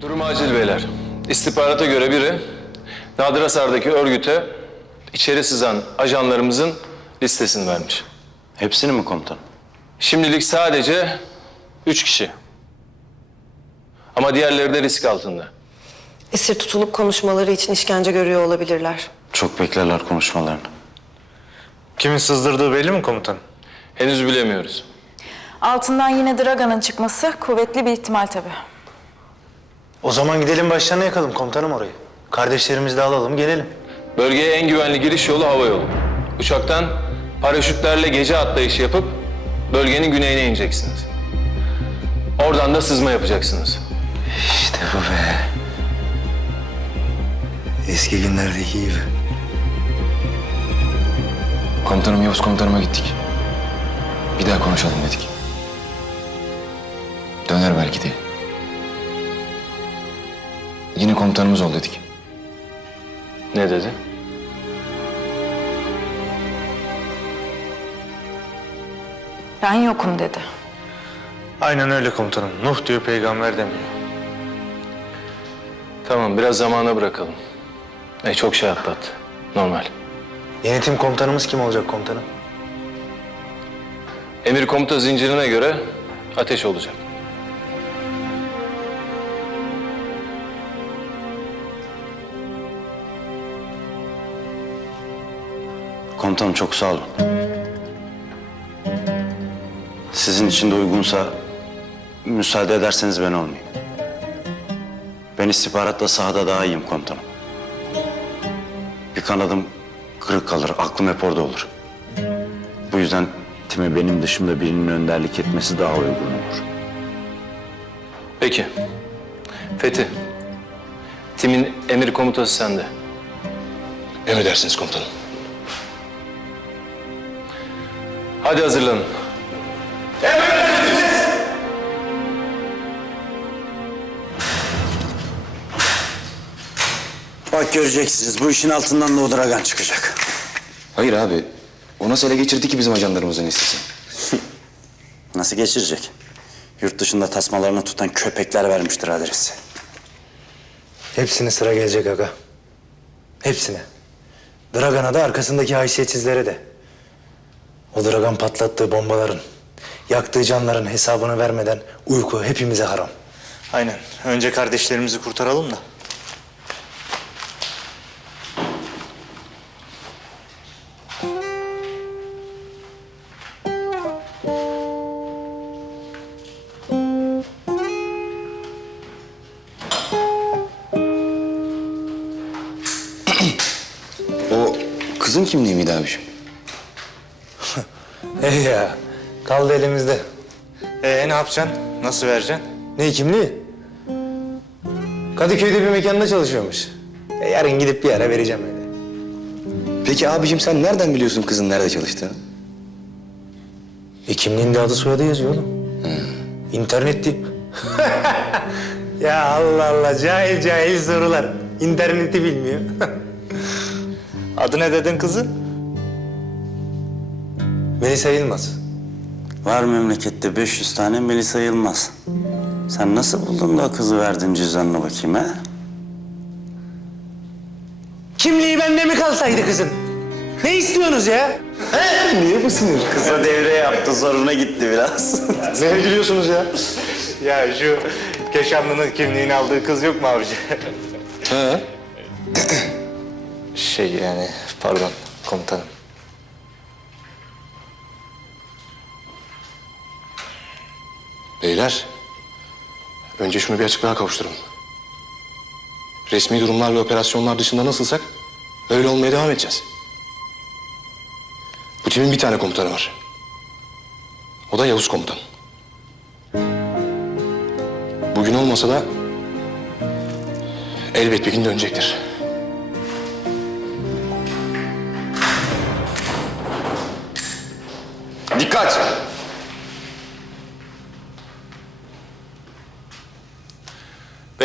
Durum acil beyler. İstihbarata göre biri Nadir Hasar'daki örgüte içeri sızan ajanlarımızın listesini vermiş. Hepsini mi komutanım? Şimdilik sadece üç kişi. Ama diğerleri de risk altında. Esir tutulup konuşmaları için işkence görüyor olabilirler. Çok beklerler konuşmalarını. Kimin sızdırdığı belli mi komutanım? Henüz bilemiyoruz. Altından yine Dragan'ın çıkması kuvvetli bir ihtimal tabii. O zaman gidelim başlarına yakalım komutanım orayı. Kardeşlerimizi de alalım gelelim. Bölgeye en güvenli giriş yolu hava yolu. Uçaktan paraşütlerle gece atlayış yapıp bölgenin güneyine ineceksiniz. Oradan da sızma yapacaksınız. İşte bu be. Eski günlerdeki gibi. Komutanım Yavuz komutanıma gittik. Bir daha konuşalım dedik. Döner belki diye. Yine komutanımız ol dedik. Ne dedi? Ben yokum dedi. Aynen öyle komutanım. Nuh diyor peygamber demiyor. Tamam biraz zamana bırakalım. E, çok şey atlattı. Normal. Yönetim komutanımız kim olacak komutanım? Emir komuta zincirine göre ateş olacak. Komutanım çok sağ olun. Sizin için de uygunsa müsaade ederseniz ben olmayayım. Ben istihbaratla sahada daha iyiyim komutanım. Bir kanadım kırık kalır, aklım hep orada olur. Bu yüzden time benim dışımda birinin önderlik etmesi daha uygun olur. Peki. Fethi. Timin emir komutası sende. Emredersiniz komutanım. Hadi hazırlanın. Bak göreceksiniz bu işin altından da o dragan çıkacak. Hayır abi. O nasıl ele geçirdi ki bizim ajanlarımızın listesini? Nasıl geçirecek? Yurt dışında tasmalarını tutan köpekler vermiştir adresi. Hepsine sıra gelecek aga. Hepsine. Dragan'a da arkasındaki haysiyetsizlere de. O Dragan patlattığı bombaların, yaktığı canların hesabını vermeden uyku hepimize haram. Aynen. Önce kardeşlerimizi kurtaralım da. O kızın kimliği miydi abiciğim? Hey ya, kaldı elimizde. Ee ne yapacaksın? Nasıl vereceksin? Ne kimliği? Kadıköy'de bir mekanda çalışıyormuş. E, yarın gidip bir ara vereceğim öyle. Peki abicim sen nereden biliyorsun kızın nerede çalıştığını? E kimliğinde adı soyadı yazıyor oğlum. İnternet değil. ya Allah Allah cahil cahil sorular. İnterneti bilmiyor. Adı ne dedin kızı? Melisa Yılmaz. Var memlekette 500 tane Melisa Yılmaz. Sen nasıl buldun da kızı verdin cüzdanına bakayım ha? Kimliği bende mi kalsaydı kızın? Ne istiyorsunuz ya? Niye bu sinir? Kıza devre yaptı, zoruna gitti biraz. Ne gülüyorsunuz ya? Ya şu Keşanlı'nın kimliğini aldığı kız yok mu abici? He. Şey yani pardon komutanım. Beyler. Önce şunu bir açıklığa kavuşturun. Resmi durumlar ve operasyonlar dışında nasılsak öyle olmaya devam edeceğiz. Bu timin bir tane komutanı var. O da Yavuz komutan. Bugün olmasa da elbet bir gün dönecektir. Dikkat!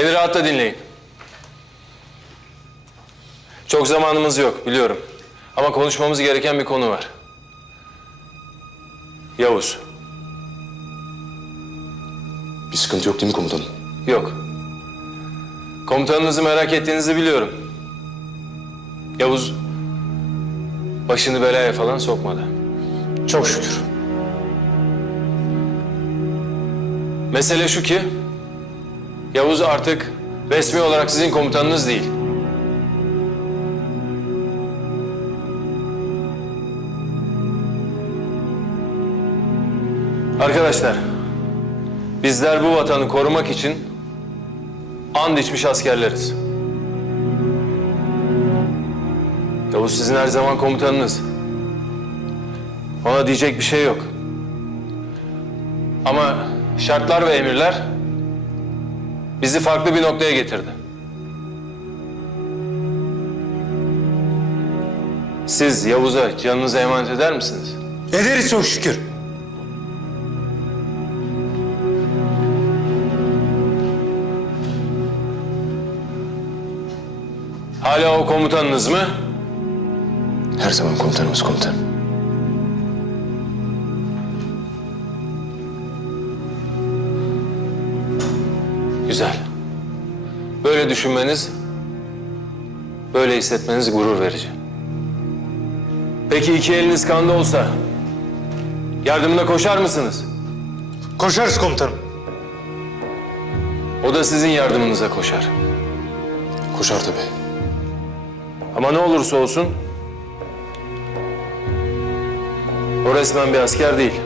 Beni rahatla dinleyin. Çok zamanımız yok biliyorum. Ama konuşmamız gereken bir konu var. Yavuz. Bir sıkıntı yok değil mi komutanım? Yok. Komutanınızı merak ettiğinizi biliyorum. Yavuz başını belaya falan sokmadı. Çok şükür. Mesele şu ki Yavuz artık resmi olarak sizin komutanınız değil. Arkadaşlar, bizler bu vatanı korumak için and içmiş askerleriz. Yavuz sizin her zaman komutanınız. Ona diyecek bir şey yok. Ama şartlar ve emirler bizi farklı bir noktaya getirdi. Siz Yavuz'a canınızı emanet eder misiniz? Ederiz çok şükür. Hala o komutanınız mı? Her zaman komutanımız komutanım. Güzel. Böyle düşünmeniz, böyle hissetmeniz gurur verici. Peki iki eliniz kanda olsa, yardımına koşar mısınız? Koşarız komutanım. O da sizin yardımınıza koşar. Koşar tabii. Ama ne olursa olsun, o resmen bir asker değil.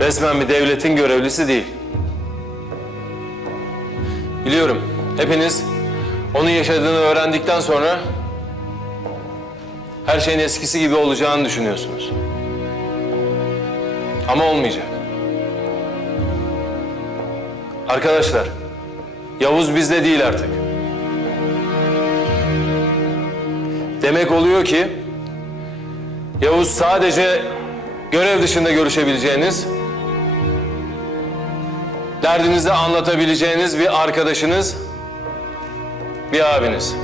Resmen bir devletin görevlisi değil. Biliyorum, hepiniz onun yaşadığını öğrendikten sonra her şeyin eskisi gibi olacağını düşünüyorsunuz. Ama olmayacak. Arkadaşlar, Yavuz bizde değil artık. Demek oluyor ki Yavuz sadece görev dışında görüşebileceğiniz, derdinizi anlatabileceğiniz bir arkadaşınız, bir abiniz.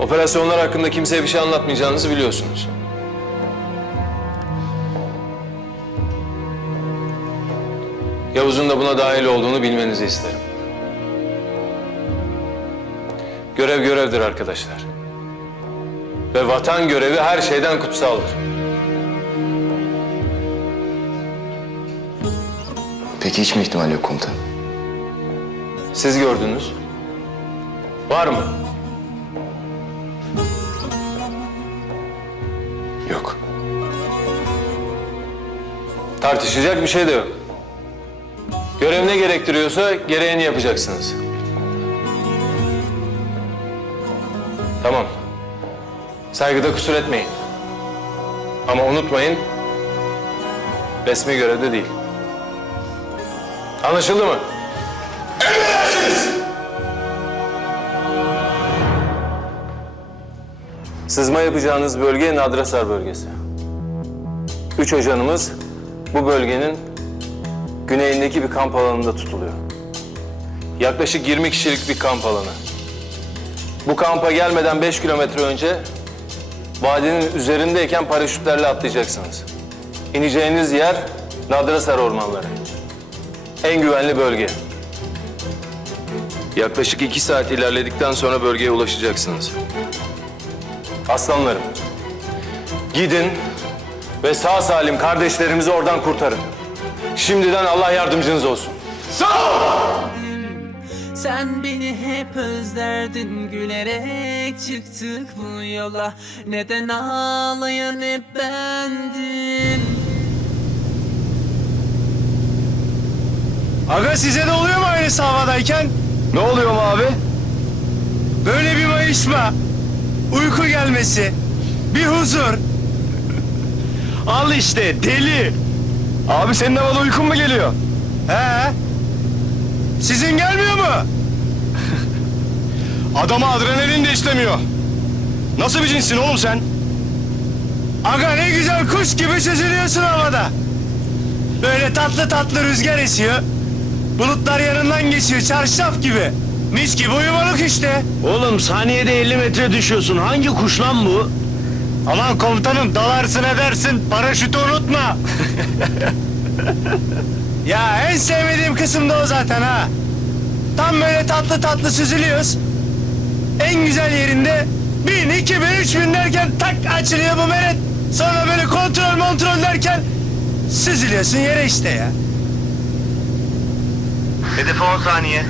Operasyonlar hakkında kimseye bir şey anlatmayacağınızı biliyorsunuz. Yavuz'un da buna dahil olduğunu bilmenizi isterim. Görev görevdir arkadaşlar. Ve vatan görevi her şeyden kutsaldır. Peki hiç mi ihtimal yok komutanım? Siz gördünüz. Var mı? Yok. Tartışacak bir şey de yok. Görev ne gerektiriyorsa gereğini yapacaksınız. Tamam. Saygıda kusur etmeyin. Ama unutmayın, resmi görevde değil. Anlaşıldı mı? Sızma yapacağınız bölge Nadrasar bölgesi. Üç ajanımız bu bölgenin güneyindeki bir kamp alanında tutuluyor. Yaklaşık 20 kişilik bir kamp alanı. Bu kampa gelmeden 5 kilometre önce vadinin üzerindeyken paraşütlerle atlayacaksınız. İneceğiniz yer Nadrasar ormanları. En güvenli bölge. Yaklaşık iki saat ilerledikten sonra bölgeye ulaşacaksınız. Aslanlarım, gidin ve sağ salim kardeşlerimizi oradan kurtarın. Şimdiden Allah yardımcınız olsun. Sen beni hep özlerdin gülerek çıktık bu yola Neden ağlayan hep bendim Aga size de oluyor mu aynısı havadayken? Ne oluyor mu abi? Böyle bir mayışma, uyku gelmesi, bir huzur. Al işte deli. Abi senin havada uykun mu geliyor? He? Sizin gelmiyor mu? Adama adrenalin de istemiyor. Nasıl bir cinsin oğlum sen? Aga ne güzel kuş gibi süzülüyorsun havada. Böyle tatlı tatlı rüzgar esiyor. Bulutlar yanından geçiyor çarşaf gibi. Mis gibi uyumalık işte. Oğlum saniyede 50 metre düşüyorsun. Hangi kuş lan bu? Aman komutanım dalarsın edersin paraşütü unutma. ya en sevmediğim kısım da o zaten ha. Tam böyle tatlı tatlı süzülüyoruz. En güzel yerinde bin, iki bin, üç bin derken tak açılıyor bu meret. Sonra böyle kontrol kontrol derken süzülüyorsun yere işte ya. Hedef 10 saniye.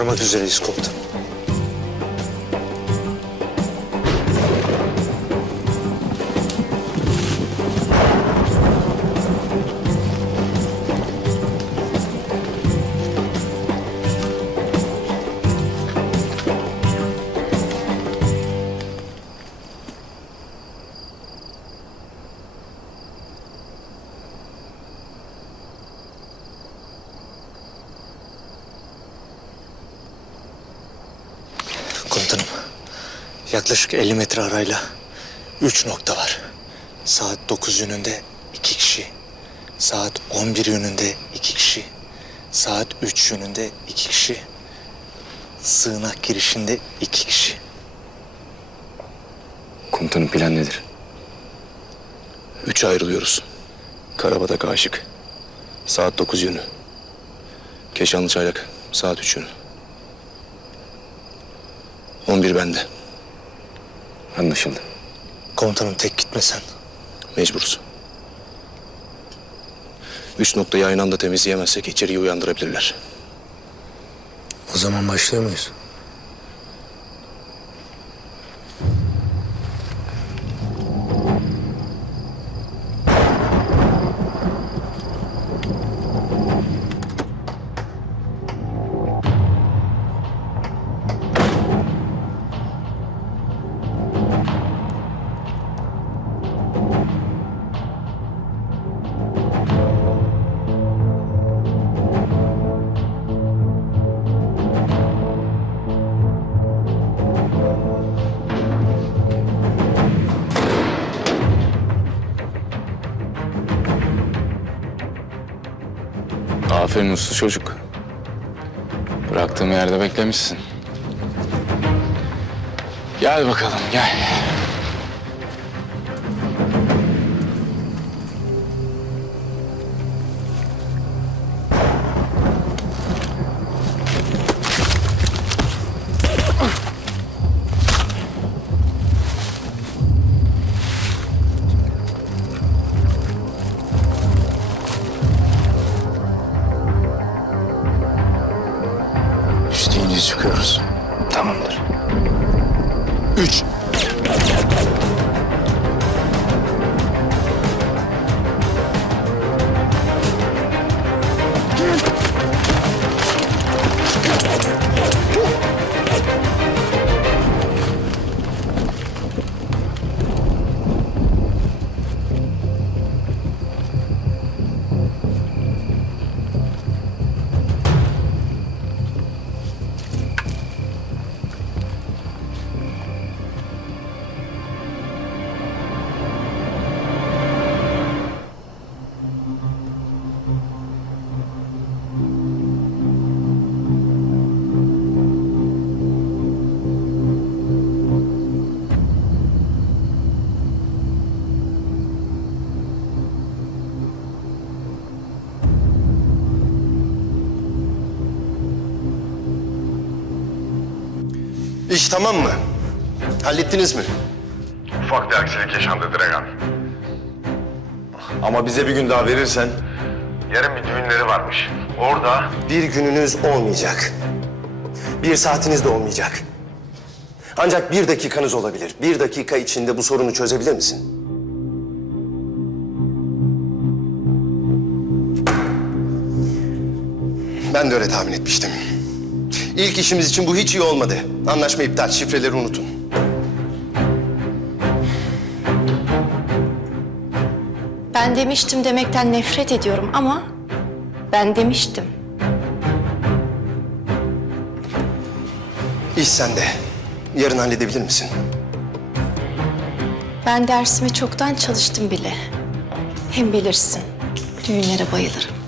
Varmak üzereyiz komutanım. Komutanım, yaklaşık 50 metre arayla üç nokta var. Saat 9 yönünde iki kişi, saat 11 yönünde iki kişi, saat 3 yönünde iki kişi, sığınak girişinde iki kişi. Komutanın plan nedir? Üç ayrılıyoruz. Karabatak Aşık. Saat 9 yönü. Keşanlı Çaylak. Saat 3 yönü. 11 bende. Anlaşıldı. Komutanım tek gitmesen. Mecburuz. Üç noktayı aynı anda temizleyemezsek içeriği uyandırabilirler. O zaman başlıyor muyuz? Aferin uslu çocuk. Bıraktığım yerde beklemişsin. Gel bakalım gel. Tamam mı? Hallettiniz mi? Ufak bir aksilik yaşandı Dragan. Ama bize bir gün daha verirsen... Yarın bir düğünleri varmış. Orada Bir gününüz olmayacak. Bir saatiniz de olmayacak. Ancak bir dakikanız olabilir. Bir dakika içinde bu sorunu çözebilir misin? Ben de öyle tahmin etmiştim. İlk işimiz için bu hiç iyi olmadı. Anlaşma iptal, şifreleri unutun. Ben demiştim demekten nefret ediyorum ama ben demiştim. İş sende. Yarın halledebilir misin? Ben dersime çoktan çalıştım bile. Hem bilirsin, düğünlere bayılırım.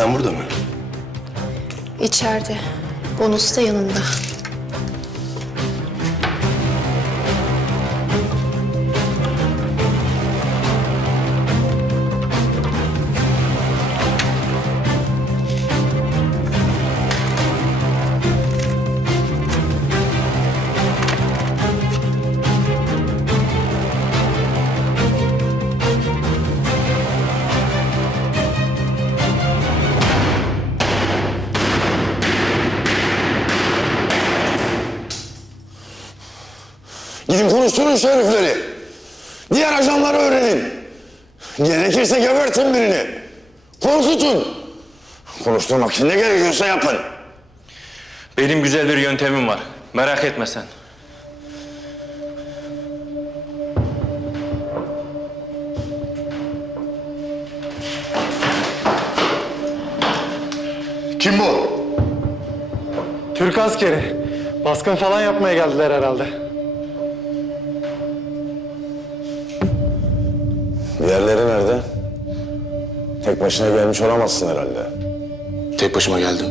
Adam burada mı? İçeride, bonus da yanında. Şu herifleri. Diğer ajanları öğrenin. Gerekirse gebertin birini. Korkutun. Konuşturmak için ne gerekiyorsa yapın. Benim güzel bir yöntemim var. Merak etme sen. Kim bu? Türk askeri. Baskın falan yapmaya geldiler herhalde. Diğerleri nerede? Tek başına gelmiş olamazsın herhalde. Tek başıma geldim.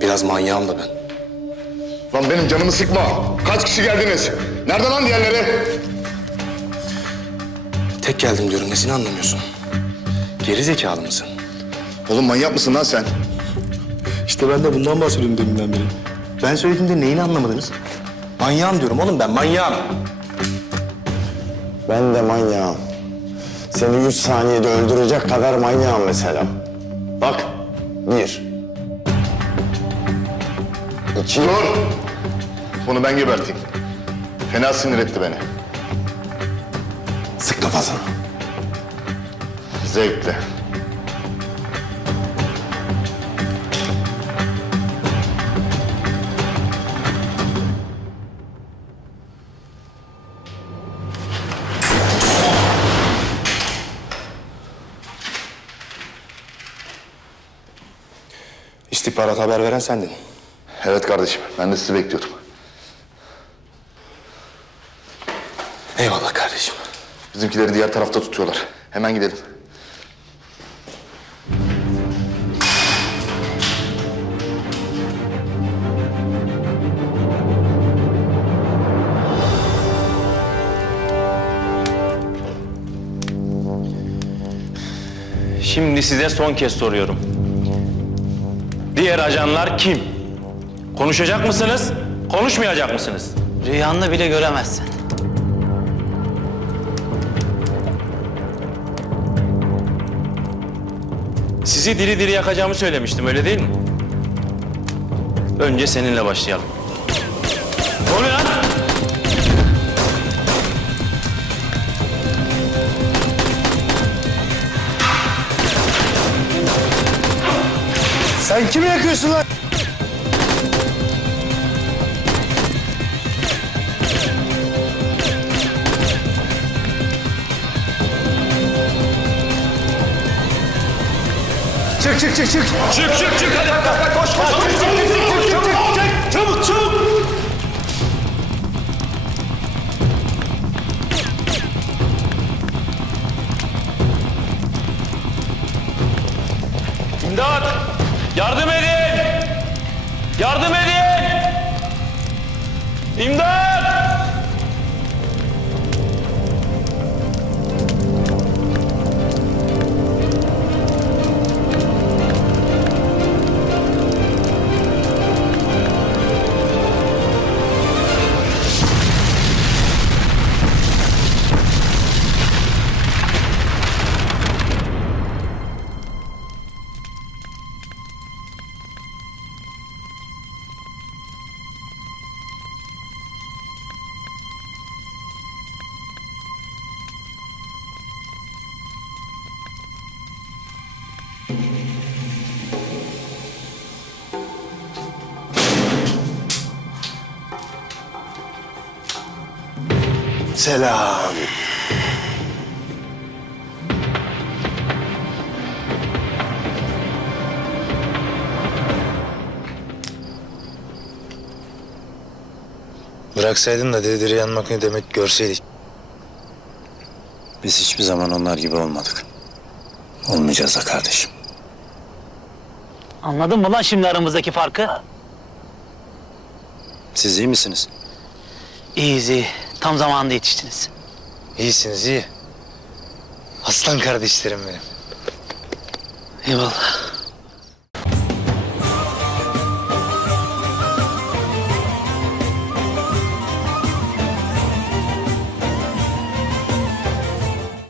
Biraz manyağım da ben. Lan benim canımı sıkma. Kaç kişi geldiniz? Nerede lan diğerleri? Tek geldim diyorum. Nesini anlamıyorsun? Geri zekalı mısın? Oğlum manyak mısın lan sen? İşte ben de bundan bahsediyorum deminden beri. Ben söylediğimde neyini anlamadınız? Manyağım diyorum oğlum ben manyağım. Ben de manyağım. Seni üç saniyede öldürecek kadar manyağım mesela. Bak, bir. İki. Dur! Bunu ben geberteyim. Fena sinir etti beni. Sık kafasını. Zevkle. İstihbarat haber veren sendin. Evet kardeşim, ben de sizi bekliyordum. Eyvallah kardeşim. Bizimkileri diğer tarafta tutuyorlar. Hemen gidelim. Şimdi size son kez soruyorum. Diğer ajanlar kim? Konuşacak mısınız? Konuşmayacak mısınız? Rüyanda bile göremezsin. Sizi diri diri yakacağımı söylemiştim öyle değil mi? Önce seninle başlayalım. Sen kimi yakıyorsun lan? Çık çık çık çık. Çık çık çık hadi. Koş koş koş. Çabuk çabuk. İmdat! Yardım edin! Yardım edin! İmdat! Selam. Bıraksaydın da diri diri yanmak ne demek görseydik. Biz hiçbir zaman onlar gibi olmadık. Olmayacağız da kardeşim. Anladın mı lan şimdi aramızdaki farkı? Siz iyi misiniz? İyiyiz iyi. Tam zamanında yetiştiniz. İyisiniz iyi. Aslan kardeşlerim benim. Eyvallah.